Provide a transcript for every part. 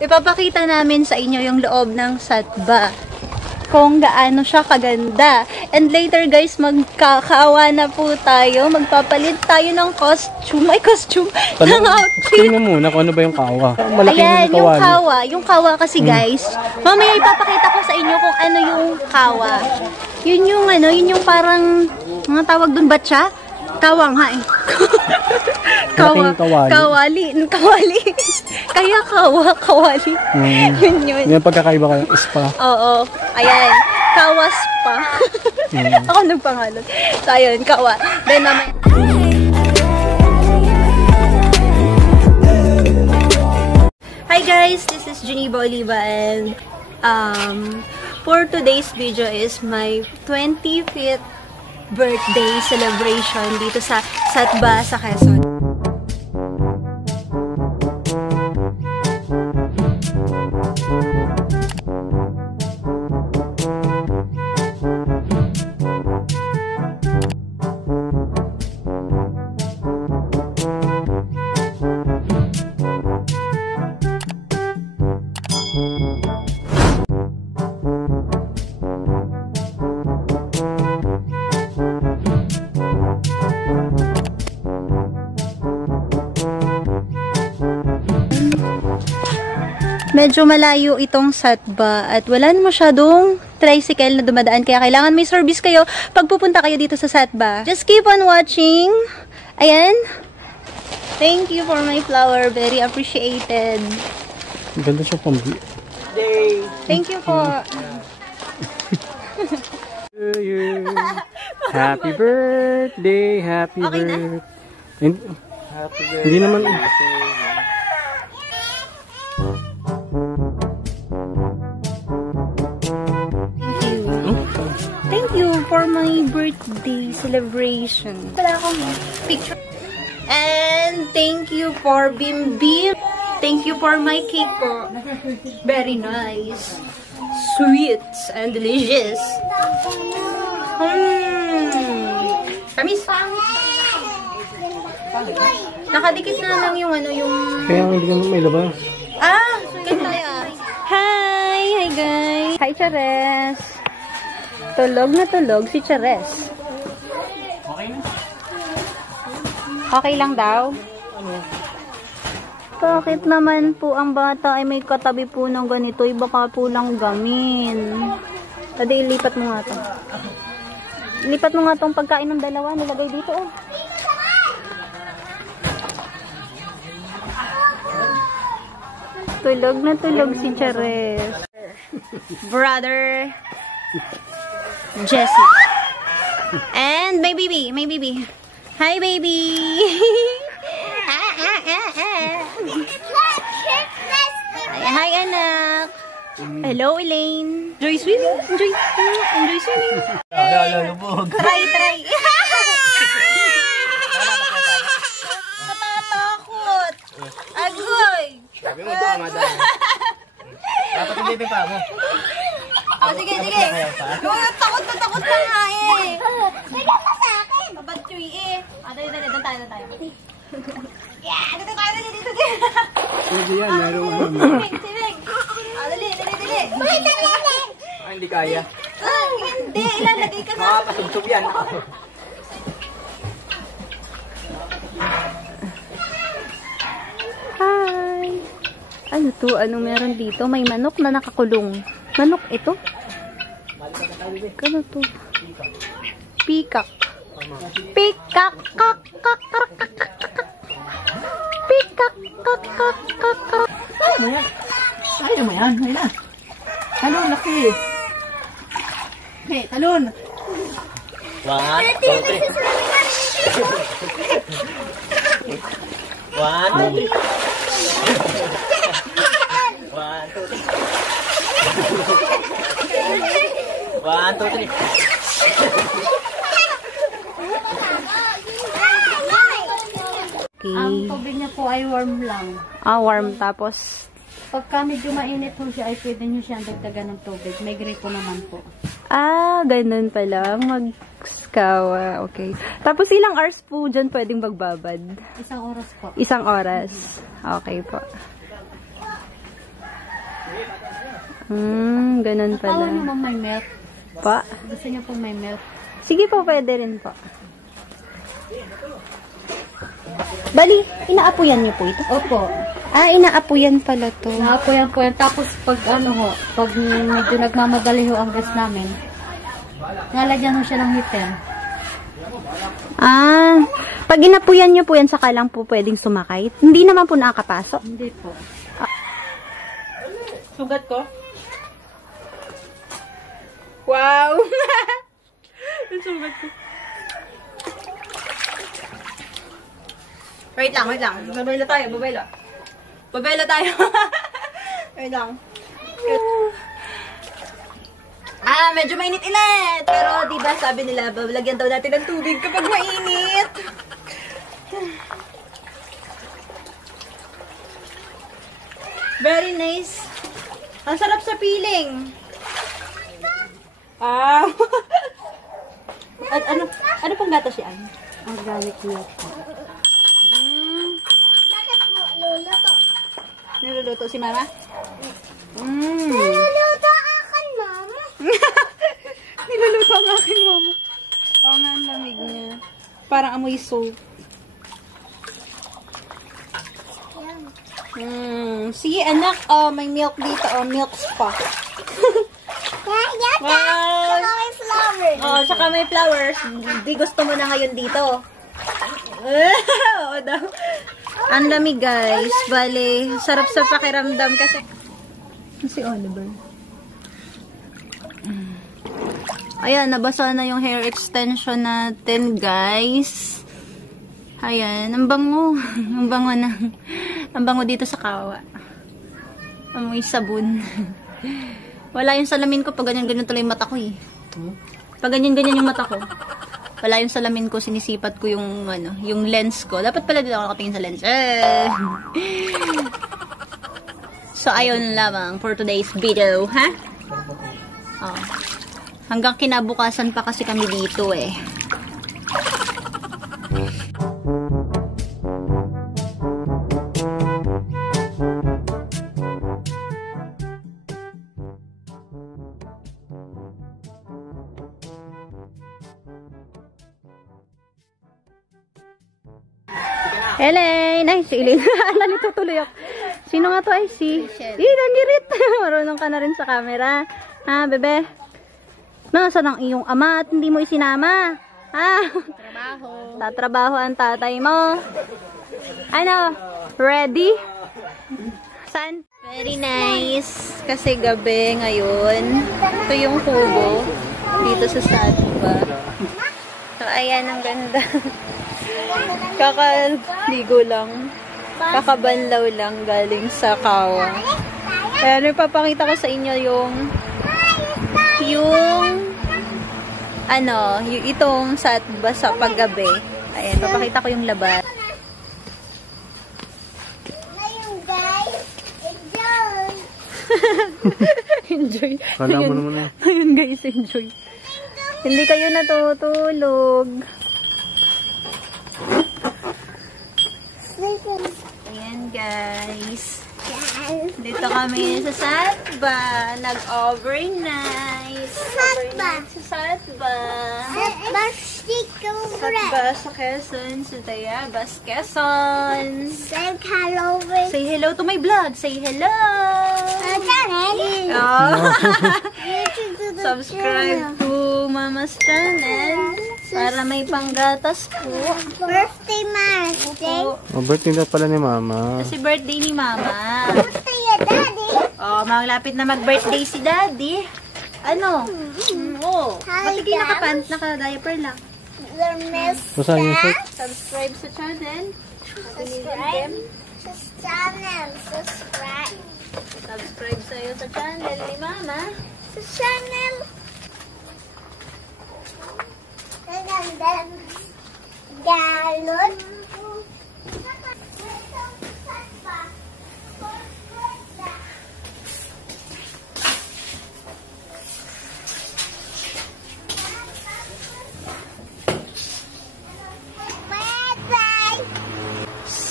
Ipapakita namin sa inyo yung loob ng Satba. Kung gaano siya kaganda. And later guys, magkakaawa na po tayo. Magpapalit tayo ng costume. Ay, costume. Ng outfit. Tingnan mo muna kung ano ba yung kawa. Ayan, yung kawa. Yung kawa kasi guys. Mamaya ipapakita ko sa inyo kung ano yung kawa. Yun yung ano, yun yung parang, mga tawag dun, batsa? Kawa nga eh. Kawali. Kaya kawali. Yun. Yung pagkakaiba ka ng spa. Oo. Ayan. Kawas pa. Ako nagpangalan. So, ayun. Kawa. Then, Hi guys! This is Geneva Oliva and for today's video is my 25th birthday celebration dito sa Satba sa Quezon. Medyo malayo itong Satba at wala na masyadong tricycle na dumadaan kaya kailangan may service kayo pag pupunta kayo dito sa Satba. Just keep on watching. Ayan. Thank you for my flower. Very appreciated. Ganda siya pambi. Thank you for... Happy birthday, happy Okay na? birthday. Hindi naman... Thank you for my birthday celebration. Wala akong picture. And thank you for Bim Bim. Thank you for my cake po. Very nice. Sweet and delicious. Kamis. Nakadikit na lang yung ano yung... Kaya hindi ka may labas. Ah! Ganda yan. Hi! Hi guys! Hi Chares! Tulog na tulog si Chares. Okay na? Okay lang daw? Ano? Bakit naman po ang bata ay may katabi po ng ganito? Iba ka po lang gamin. Tadi, ilipat mo nga to. Ilipat mo nga tong pagkain ng dalawa. Nilagay dito oh. Tulog na tulog si Chares. Brother Jesse. And my baby, my baby. Hi baby. Hi anak. Hello Elaine. Enjoy swimming. Enjoy swimming. Try. Natatakot. Agoy. Sabi mo ito, madam. Dapat hindi pa mo. Oh, sige. Takot na nga eh. Bigyan mo sa akin. Kabatchoy eh. Doon tayo. Yeah, dito tayo. Hindi yan, meron mo. Sibig. Dali. Hindi kaya. Hindi, ilalagay ka sa... Makakasubsob yan. Hi! Ano to? Ano meron dito? May manok na nakakulong. Manok ito? Ano to? Peacock. Peacock. Ayaw mo yan. Hayla. Talon, laki. Hey, talon. 1, 2, 3. 1, 2, 3. 1, 2, 3. Okay. Ang tubig niya po ay warm lang. Warm. Tapos, Pagka medyo mainit po siya, ay pwede nyo siyang dagdagan ng tubig. May gripo naman po. ganun pala. Mag-skawa. Okay. Tapos, ilang hours po dyan pwedeng magbabad? 1 oras po. 1 oras. Okay po. Ganun Asawa pala. niyo may milk. Pa? Gusto niyo po may milk. Sige po, pwede rin po. Bali, inaapuyan niyo po ito? Opo. Inaapuyan pala to. Naapoyan po yan. Tapos pag pag medyo nagmamadali ho ang gas namin, nalagyan ho siya ng heater. Pag inapuyan niyo po yan, saka lang po pwedeng sumakay. Hindi naman po nakakapasok. Hindi po. Sugat ko? Wow! Ang sugat ko. Wait lang. Babayla tayo, Babayla tayo. Wait lang. Medyo mainit ulit. Pero, diba, sabi nila, lagyan daw natin ng tubig kapag mainit. Very nice. Ang sarap sa piling. Ano pong gatas yan? Organic milk po. Bakit mo luluto? Niluluto si Mama? Niluluto akin, Mama. Niluluto ang aking mama. Oo nga, ang lamig niya. Parang amoy soap. Sige, anak. May milk dito. Milk spa. Wow. May flowers. Tsaka may flowers. Di gusto mo na ngayon dito. Oo daw. Ang lamig, guys. Bale, sarap sa pakiramdam kasi. Si Oliver. Ayan, nabasa na yung hair extension natin, guys. Ayan, ang bango. Ang bango na. Ang bango dito sa kawa. Amoy sabon. Wala yung salamin ko pag ganyan-ganyan tuloy yung mata ko eh. Pag ganyan-ganyan yung mata ko. Wala yung salamin ko, sinisipat ko yung yung lens ko. Dapat pala dito ako nakatingin sa lens. So, ayun lamang for today's video, ha? Hanggang kinabukasan pa kasi kami dito eh. Helen! Ay, si Eileen. Nalito tuloy ako. Sino nga to ay si? Nanirit. Marunong ka na rin sa camera. Ha, bebe? Nasaan ang iyong ama at hindi mo isinama? Ha? Trabaho. Tatrabaho ang tatay mo. Ano? Ready? Saan? Very nice. Kasi gabi ngayon. Ito yung kubo. Dito sa Satba. So, ayan, ang ganda. Kakaligo lang. Kakabanlaw lang galing sa kawa. Ayan, ipapakita ko sa inyo itong Satba sa paggabi. Ayan, papakita ko yung labas. Ngayon, guys, enjoy. Enjoy. Kala mo naman eh. Ayun guys, enjoy. Hindi kayo natutulog. Ayan guys. Dito kami sa Satba. Nag-overnight. Satba. Sa Satba. Satba sa Quezon. Sa Tayabas, Quezon. Say hello with Say hello to my vlog. Say hello. Subscribe to Mama's channel para may panggatas po. Birthday, Mama's Day. Birthday na pala ni Mama. Kasi birthday ni Mama. Birthday ya, Daddy. Malapit na mag-birthday si Daddy. Ano? Ba't hindi nakapant? Naka-diaper lang. Masaan yung shirt? Subscribe sa channel. Subscribe. Subscribe. Subscribe sa'yo sa channel ni Mama. Sa channel. Galon.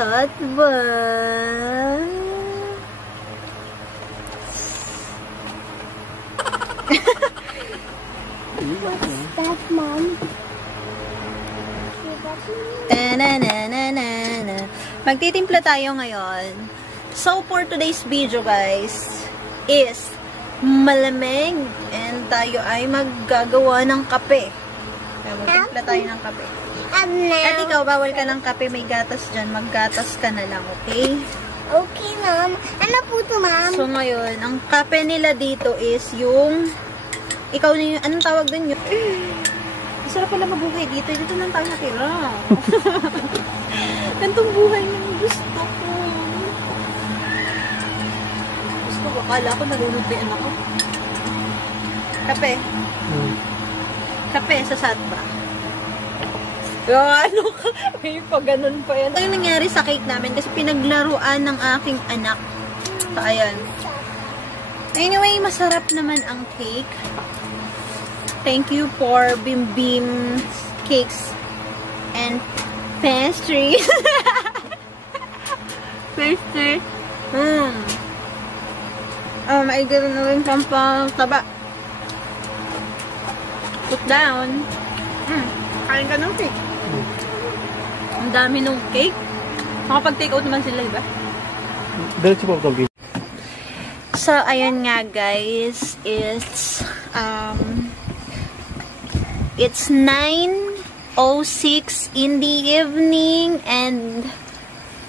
Satba. That mom. Ta-na-na-na-na-na. Magtitimpla tayo ngayon. So, for today's video, guys, is malamig and tayo ay maggagawa ng kape. Kaya magtimpla tayo ng kape. And At now, ikaw, bawal ka ng kape, may gatas dyan. Maggatas ka na lang, okay? okay, mom. Ano po to, mom? So, ngayon, ang kape nila dito is yung... Ikaw na yung... Anong tawag dun yun? Masarap pala mabuhay dito. Dito lang tayo natira. Gantong buhay na gusto ko. Gusto ko. Kala ko nalulubian ako. Kape. Kape sa Satba. Ano ka? May pa ganun pa yan. Ito yung nangyari sa cake namin kasi pinaglaruan ng aking anak. So, ayan. Anyway, masarap naman ang cake. Thank you for Bim Bim Cakes and Pastries. Pastry. Ay, gano'n na rin pampang-taba. Put down. Kain ka ng cake. Ang dami ng cake. Makapag-take out naman sila, diba? Diretso po ito. So, ayan nga guys, it's 9:06 in the evening and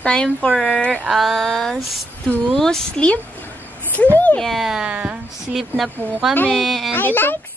time for us to sleep. Sleep. Yeah, sleep na po kami. And I ito, like